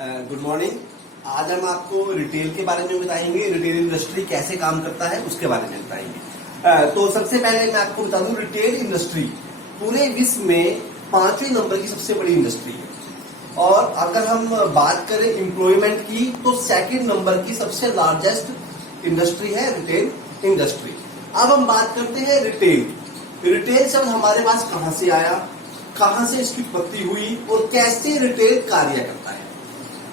Good morning. आज हम आपको रिटेल के बारे में बताएंगे, रिटेल इंडस्ट्री कैसे काम करता है उसके बारे में बताएंगे। तो सबसे पहले मैं आपको बता दूं, रिटेल इंडस्ट्री पूरे विश्व में 5वें नंबर की सबसे बड़ी इंडस्ट्री है। और अगर हम बात करें एम्प्लॉयमेंट की तो 2nd नंबर की सबसे लार्जेस्ट इंडस्ट्री है रिटेल इंडस्ट्री। अब हम बात करते हैं रिटेल। रिटेल शब्द हमारे पास कहां से आया, कहां से इसकी उत्पत्ति हुई और कैसे रिटेल कार्य करता है।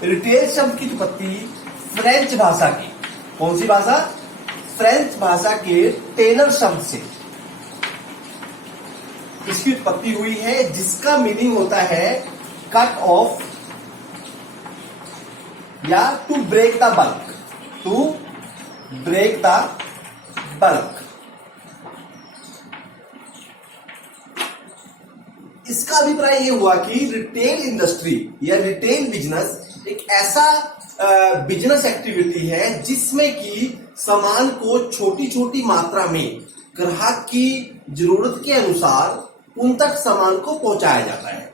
रिटेल शब्द की उत्पत्ति फ्रेंच भाषा की, कौन सी भाषा? फ्रेंच भाषा के टेलर शब्द से इसकी उत्पत्ति हुई है, जिसका मीनिंग होता है कट ऑफ या to break the bulk, to break the bulk. इसका अभिप्राय यह हुआ कि रिटेल इंडस्ट्री या रिटेल बिजनेस एक ऐसा बिजनेस एक्टिविटी है जिसमें कि सामान को छोटी छोटी मात्रा में ग्राहक की जरूरत के अनुसार उन तक सामान को पहुंचाया जाता है।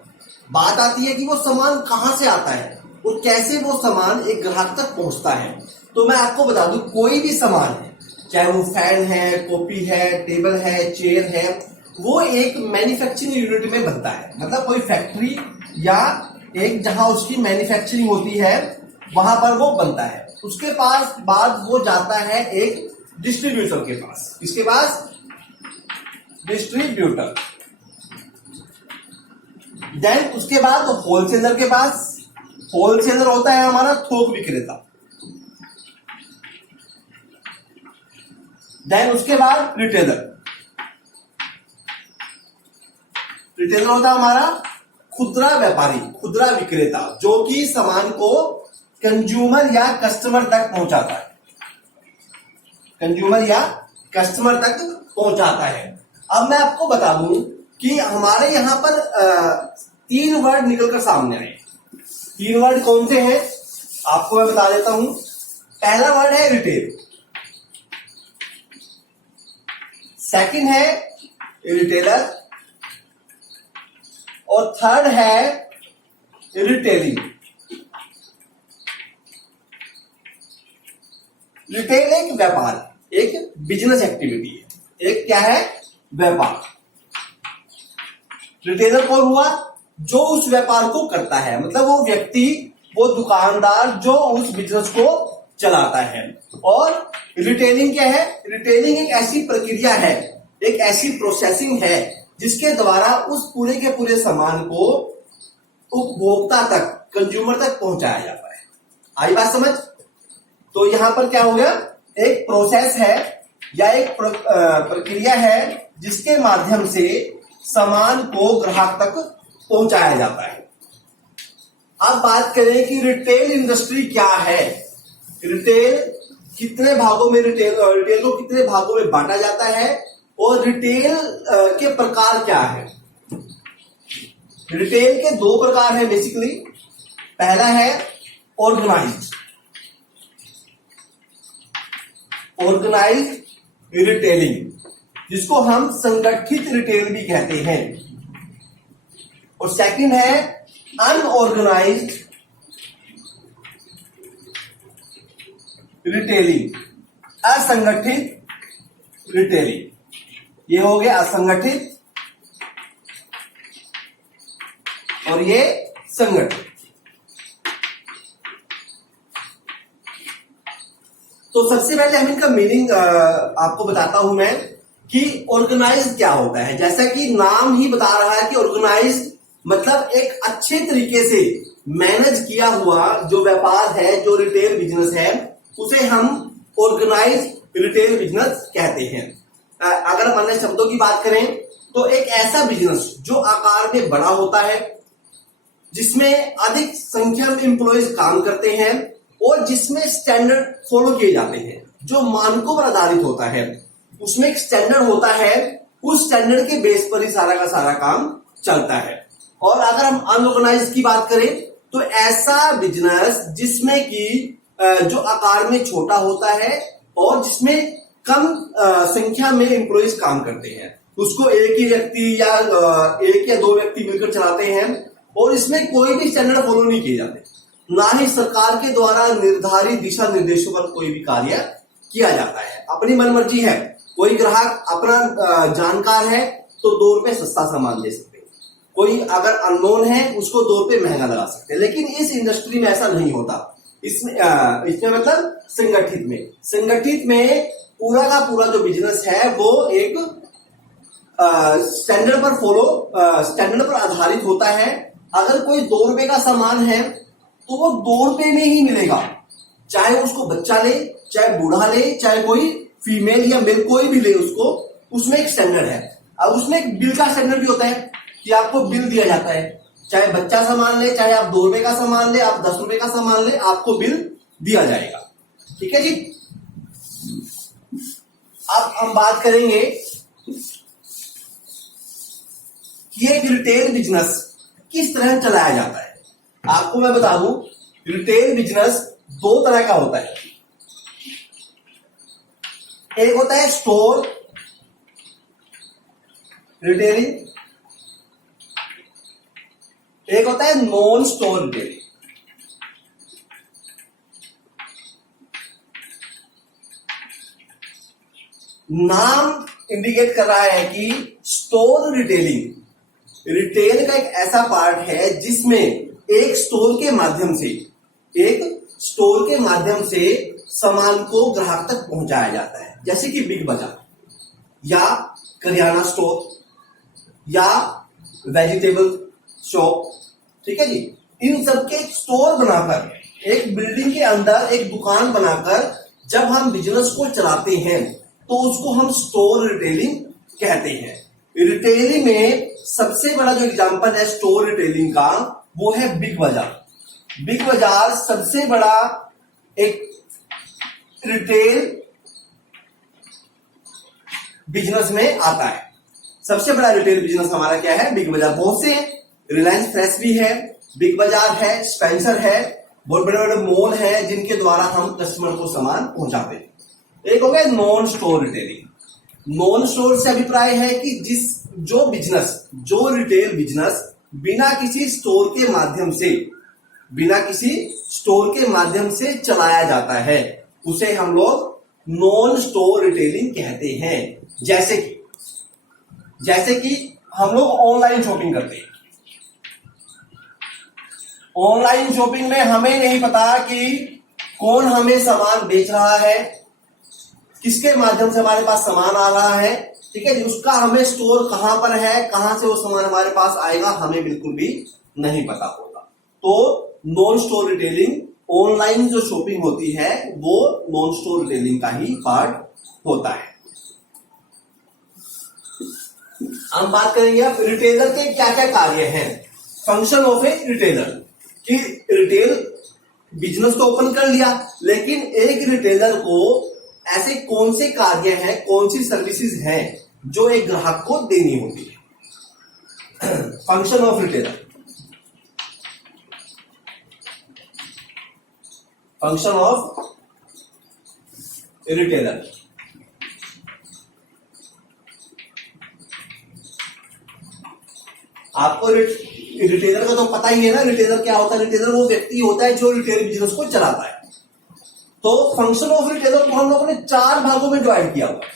बात आती है कि वो सामान कहां से आता है और कैसे वो सामान एक ग्राहक तक पहुंचता है। तो मैं आपको बता दूं, कोई भी सामान है, चाहे वो फैन है, कॉपी है, टेबल है, चेयर है, वो एक मैन्युफैक्चरिंग यूनिट में बनता है। मतलब कोई फैक्ट्री या एक जहां उसकी मैन्युफैक्चरिंग होती है वहां पर वो बनता है। उसके पास बाद वो जाता है एक डिस्ट्रीब्यूटर के पास। किसके पास? डिस्ट्रीब्यूटर। देन उसके बाद होलसेलर के पास। होलसेलर होता है हमारा थोक विक्रेता। देन उसके बाद रिटेलर। रिटेलर होता है हमारा खुदरा व्यापारी, खुदरा विक्रेता, जो कि सामान को कंज्यूमर या कस्टमर तक पहुंचाता है। कंज्यूमर या कस्टमर तक पहुंचाता है। अब मैं आपको बता दूं कि हमारे यहां पर 3 वर्ड निकलकर सामने आए। 3 वर्ड कौन से हैं आपको मैं बता देता हूं। पहला वर्ड है रिटेल, सेकंड है रिटेलर और थर्ड है रिटेलिंग। रिटेल एक व्यापार, एक बिजनेस एक्टिविटी है। एक क्या है? व्यापार। रिटेलर कौन हुआ? जो उस व्यापार को करता है, मतलब वो व्यक्ति, वो दुकानदार जो उस बिजनेस को चलाता है। और रिटेलिंग क्या है? रिटेलिंग एक ऐसी प्रक्रिया है, एक ऐसी प्रोसेसिंग है जिसके द्वारा उस पूरे के पूरे सामान को उपभोक्ता तक, कंज्यूमर तक पहुंचाया जाता है। आई बात समझ? तो यहां पर क्या हो गया? एक प्रोसेस है या एक प्रक्रिया है जिसके माध्यम से सामान को ग्राहक तक पहुंचाया जाता है। अब बात करें कि रिटेल इंडस्ट्री क्या है। रिटेल कितने भागों में, रिटेल को कितने भागों में बांटा जाता है और रिटेल के प्रकार क्या है। रिटेल के 2 प्रकार हैं बेसिकली। पहला है ऑर्गेनाइज्ड रिटेलिंग, जिसको हम संगठित रिटेल भी कहते हैं। और सेकंड है अनऑर्गेनाइज्ड रिटेलिंग, असंगठित रिटेलिंग। ये हो गया असंगठित और ये संगठित। तो सबसे पहले हम इनका मीनिंग आपको बताता हूं मैं कि ऑर्गेनाइज क्या होता है। जैसा कि नाम ही बता रहा है कि ऑर्गेनाइज मतलब एक अच्छे तरीके से मैनेज किया हुआ जो व्यापार है, जो रिटेल बिजनेस है, उसे हम ऑर्गेनाइज रिटेल बिजनेस कहते हैं। अगर हम अन्य शब्दों की बात करें तो एक ऐसा बिजनेस जो आकार में बड़ा होता है, जिसमें अधिक संख्या में एम्प्लॉयज काम करते हैं और जिसमें स्टैंडर्ड फॉलो किए जाते हैं, जो मानकों पर आधारित होता है। उसमें एक स्टैंडर्ड होता है, उस स्टैंडर्ड के बेस पर ही सारा का सारा काम चलता है। और अगर हम अनऑर्गेनाइज की बात करें तो ऐसा बिजनेस जिसमें कि जो आकार में छोटा होता है और जिसमें कम संख्या में एम्प्लॉयज काम करते हैं, उसको एक ही व्यक्ति या 1 या 2 व्यक्ति मिलकर चलाते हैं और इसमें कोई भी स्टैंडर्ड फॉलो नहीं किए जाते। ना ही सरकार के द्वारा निर्धारित दिशा निर्देशों पर कोई भी कार्य किया जाता है। अपनी मनमर्जी है। कोई ग्राहक अपना जानकार है तो 2 रुपए सस्ता सामान दे सकते हैं, कोई अगर अननोन है उसको 2 रुपए महंगा लगा सकते हैं। लेकिन इस इंडस्ट्री में ऐसा नहीं होता। इसमें मतलब संगठित में पूरा का पूरा जो बिजनेस है वो एक स्टैंडर्ड पर आधारित होता है। अगर कोई 2 रुपए का सामान है तो वो 2 रुपए में ही मिलेगा, चाहे उसको बच्चा ले, चाहे बूढ़ा ले, चाहे कोई फीमेल या मेल कोई भी ले उसको। उसमें एक स्टैंडर्ड है। अब उसमें एक बिल का स्टैंडर्ड भी होता है कि आपको बिल दिया जाता है, चाहे बच्चा सामान ले, चाहे आप 2 रुपए का सामान ले, आप 10 रुपए का सामान ले, आपको बिल दिया जाएगा। ठीक है जी। अब हम बात करेंगे कि एक रिटेल बिजनेस किस तरह चलाया जाता है। आपको मैं बता दूं, रिटेल बिजनेस 2 तरह का होता है। एक होता है स्टोर रिटेलिंग, एक होता है नॉन स्टोर रिटेलिंग। नाम इंडिकेट कर रहा है कि स्टोर रिटेलिंग रिटेल का एक ऐसा पार्ट है जिसमें एक स्टोर के माध्यम से सामान को ग्राहक तक पहुंचाया जाता है। जैसे कि बिग बाजार या करियाना स्टोर या वेजिटेबल शॉप। ठीक है जी। इन सबके स्टोर बनाकर, एक बिल्डिंग के अंदर एक दुकान बनाकर जब हम बिजनेस को चलाते हैं तो उसको हम स्टोर रिटेलिंग कहते हैं। रिटेलिंग में सबसे बड़ा जो एग्जांपल है स्टोर रिटेलिंग का वो है बिग बाजार। बिग बाजार सबसे बड़ा एक रिटेल बिजनेस में आता है। सबसे बड़ा रिटेल बिजनेस हमारा क्या है? बिग बाजार। बहुत से रिलायंस फ्रेश भी है, बिग बाजार है, स्पेंसर है, बहुत बड़े बड़े मॉल है जिनके द्वारा हम कस्टमर को सामान पहुंचाते हैं। एक हो गया non store retailing. Non store से अभिप्राय है कि जो रिटेल बिजनेस बिना किसी स्टोर के माध्यम से चलाया जाता है उसे हम लोग नॉन स्टोर रिटेलिंग कहते हैं। जैसे कि हम लोग ऑनलाइन शॉपिंग करते हैं। ऑनलाइन शॉपिंग में हमें नहीं पता कि कौन हमें सामान बेच रहा है, किसके माध्यम से हमारे पास सामान आ रहा है। ठीक है जी। उसका हमें स्टोर कहां पर है, कहां से वो सामान हमारे पास आएगा, हमें बिल्कुल भी नहीं पता होगा। तो नॉन स्टोर रिटेलिंग, ऑनलाइन जो शॉपिंग होती है वो नॉन स्टोर रिटेलिंग का ही पार्ट होता है। हम बात करेंगे अब रिटेलर के क्या क्या कार्य हैं। फंक्शन ऑफ ए रिटेलर कि रिटेल बिजनेस तो ओपन कर लिया, लेकिन एक रिटेलर को ऐसे कौन से कार्य हैं, कौन सी सर्विसेज हैं जो एक ग्राहक को देनी होती है। Function of retailer. Function of retailer. आपको रिटेलर का तो पता ही है ना। रिटेलर क्या होता है? रिटेलर वो व्यक्ति होता है जो रिटेल बिजनेस को चलाता है। तो फंक्शन ऑफ रिटेलर को हम लोगों ने 4 भागों में डिवाइड किया हुआ है।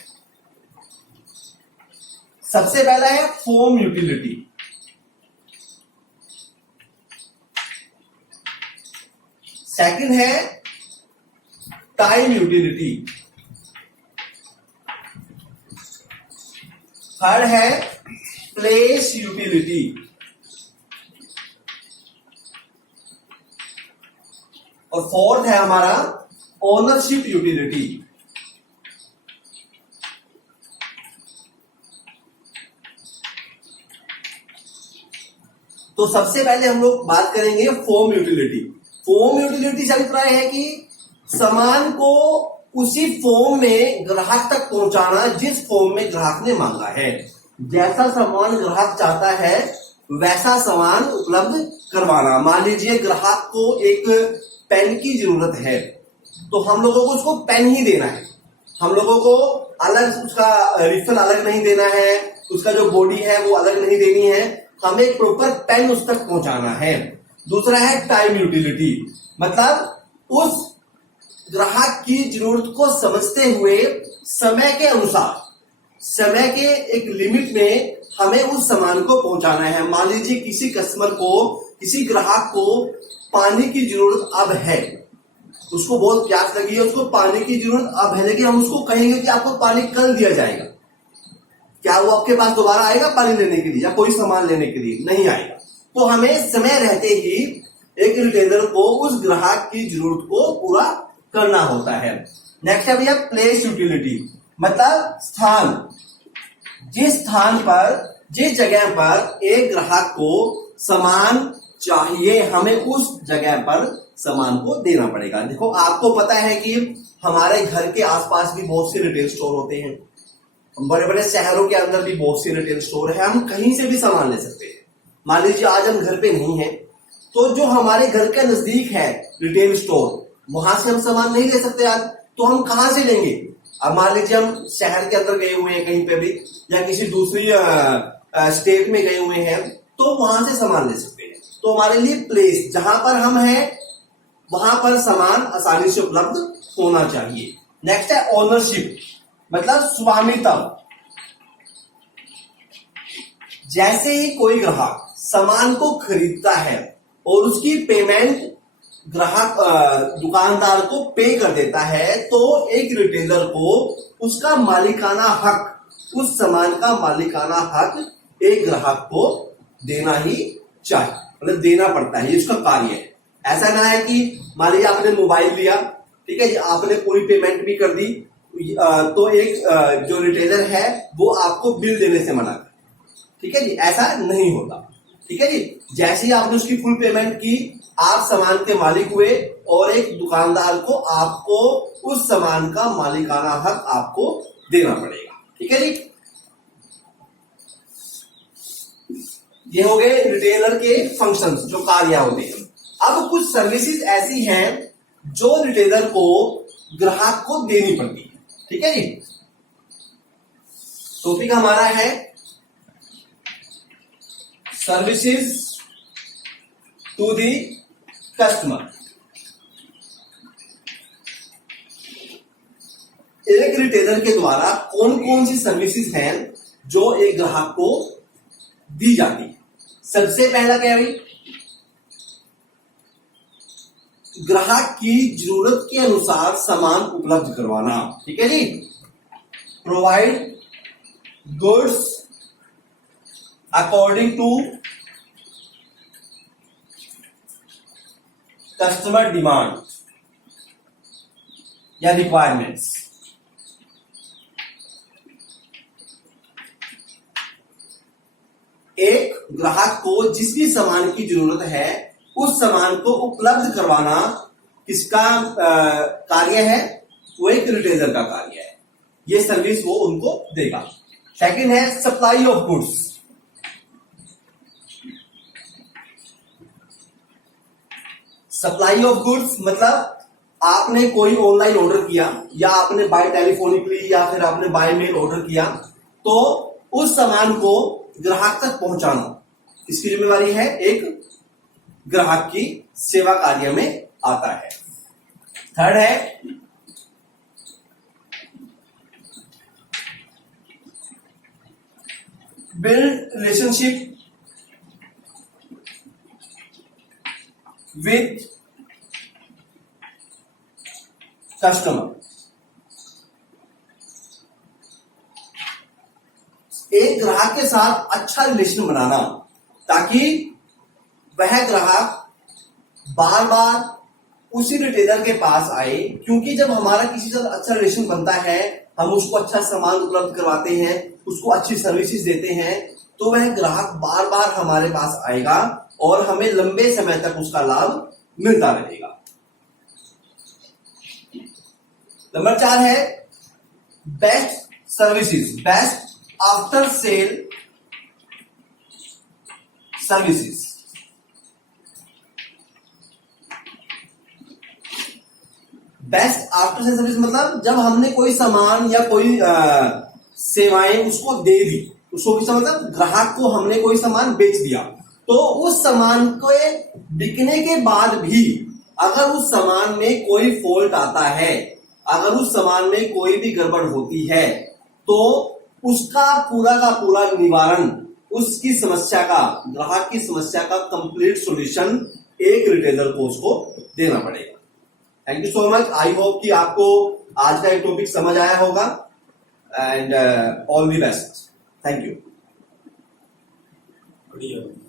सबसे पहला है फॉर्म यूटिलिटी। सेकंड है टाइम यूटिलिटी। थर्ड है प्लेस यूटिलिटी। और फोर्थ है हमारा ओनरशिप यूटिलिटी। तो सबसे पहले हम लोग बात करेंगे फॉर्म यूटिलिटी। फॉर्म यूटिलिटी से अभिप्राय है कि सामान को उसी फॉर्म में ग्राहक तक पहुंचाना जिस फॉर्म में ग्राहक ने मांगा है। जैसा सामान ग्राहक चाहता है वैसा सामान उपलब्ध करवाना। मान लीजिए ग्राहक को एक पेन की जरूरत है तो हम लोगों को उसको पेन ही देना है। हम लोगों को अलग उसका रिफिल अलग नहीं देना है, उसका जो बॉडी है वो अलग नहीं देनी है। हमें प्रॉपर पेन उस तक पहुंचाना है। दूसरा है टाइम यूटिलिटी। मतलब उस ग्राहक की जरूरत को समझते हुए समय के अनुसार, समय के एक लिमिट में हमें उस सामान को पहुंचाना है। मान लीजिए किसी कस्टमर को, किसी ग्राहक को पानी की जरूरत अब है, उसको बहुत प्यास लगी है, उसको पानी की जरूरत अब है, लेकिन हम उसको कहेंगे कि आपको पानी कल दिया जाएगा, क्या वो आपके पास दोबारा आएगा पानी लेने के लिए या कोई सामान लेने के लिए? नहीं आएगा। तो हमें समय रहते ही एक रिटेलर को उस ग्राहक की जरूरत को पूरा करना होता है। नेक्स्ट है भैया प्लेस यूटिलिटी, मतलब स्थान। जिस स्थान पर, जिस जगह पर एक ग्राहक को सामान चाहिए, हमें उस जगह पर सामान को देना पड़ेगा। देखो आपको पता है कि हमारे घर के आसपास भी बहुत से रिटेल स्टोर होते हैं, बड़े बड़े शहरों के अंदर भी बहुत से रिटेल स्टोर है, हम कहीं से भी सामान ले सकते हैं। मान लीजिए आज हम घर पे नहीं है, तो जो हमारे घर के नजदीक है रिटेल स्टोर, वहां से हम सामान नहीं ले सकते आज, तो हम कहां से लेंगे? अब मान लीजिए हम शहर के अंदर गए हुए हैं कहीं पे भी, या किसी दूसरी स्टेट में गए हुए हैं, तो वहां से सामान ले सकते हैं। तो हमारे लिए प्लेस, जहां पर हम हैं वहां पर सामान आसानी से उपलब्ध होना चाहिए। नेक्स्ट है ओनरशिप, मतलब स्वामित्व। जैसे ही कोई ग्राहक सामान को खरीदता है और उसकी पेमेंट ग्राहक दुकानदार को पे कर देता है, तो एक रिटेलर को उसका मालिकाना हक, उस सामान का मालिकाना हक एक ग्राहक को देना ही चाहिए, मतलब देना पड़ता है, ये उसका कार्य है। ऐसा ना है कि मान लीजिए आपने मोबाइल लिया, ठीक है जी, आपने पूरी पेमेंट भी कर दी, तो एक जो रिटेलर है वो आपको बिल देने से मना कर, ठीक है जी, ऐसा नहीं होता। ठीक है जी, जैसे ही आपने उसकी फुल पेमेंट की, आप सामान के मालिक हुए और एक दुकानदार को आपको उस सामान का मालिकाना हक आपको देना पड़ेगा। ठीक है जी, ये हो गए रिटेलर के फंक्शंस, जो कार्य होते हैं। अब कुछ सर्विसेज ऐसी हैं जो रिटेलर को ग्राहक को देनी पड़ती है। ठीक है जी, टॉपिक हमारा है सर्विसेज टू दी कस्टमर। एक रिटेलर के द्वारा कौन कौन सी सर्विसेज हैं जो एक ग्राहक को दी जाती है? सबसे पहला क्या है भाई? ग्राहक की जरूरत के अनुसार सामान उपलब्ध करवाना। ठीक है जी, provide goods according to customer demand या रिक्वायरमेंट्स। एक ग्राहक को जिस भी सामान की जरूरत है उस सामान को उपलब्ध करवाना किसका कार्य है? वो एक रिटेलर का कार्य है, ये सर्विस वो उनको देगा। सेकंड है supply of goods. Supply of goods मतलब आपने कोई ऑनलाइन ऑर्डर किया, या आपने बाय टेलीफोनिकली या फिर आपने बाय मेल ऑर्डर किया, तो उस सामान को ग्राहक तक पहुंचाना इसकी जिम्मेवारी है एक ग्राहक की सेवा कार्य में आता है। थर्ड है बिल्ड रिलेशनशिप विथ कस्टमर। एक ग्राहक के साथ अच्छा रिलेशन बनाना ताकि वह ग्राहक बार बार उसी रिटेलर के पास आए, क्योंकि जब हमारा किसी से अच्छा रिलेशन बनता है, हम उसको अच्छा सामान उपलब्ध करवाते हैं, उसको अच्छी सर्विसेज देते हैं, तो वह ग्राहक बार बार हमारे पास आएगा और हमें लंबे समय तक उसका लाभ मिलता रहेगा। नंबर 4 है best services, best after sale services. Best after sale service मतलब जब हमने कोई सामान या कोई सेवाएं उसको दे दी, उसको किस मतलब ग्राहक को हमने कोई सामान बेच दिया, तो उस सामान को बिकने के बाद भी अगर उस सामान में कोई फॉल्ट आता है, अगर उस सामान में कोई भी गड़बड़ होती है, तो उसका पूरा निवारण, उसकी समस्या का, ग्राहक की समस्या का कंप्लीट सॉल्यूशन एक रिटेलर को उसको देना पड़ेगा। Thank you so much. I hope कि आपको आज का एक टॉपिक समझ आया होगा and all the best. Thank you. बढ़िया।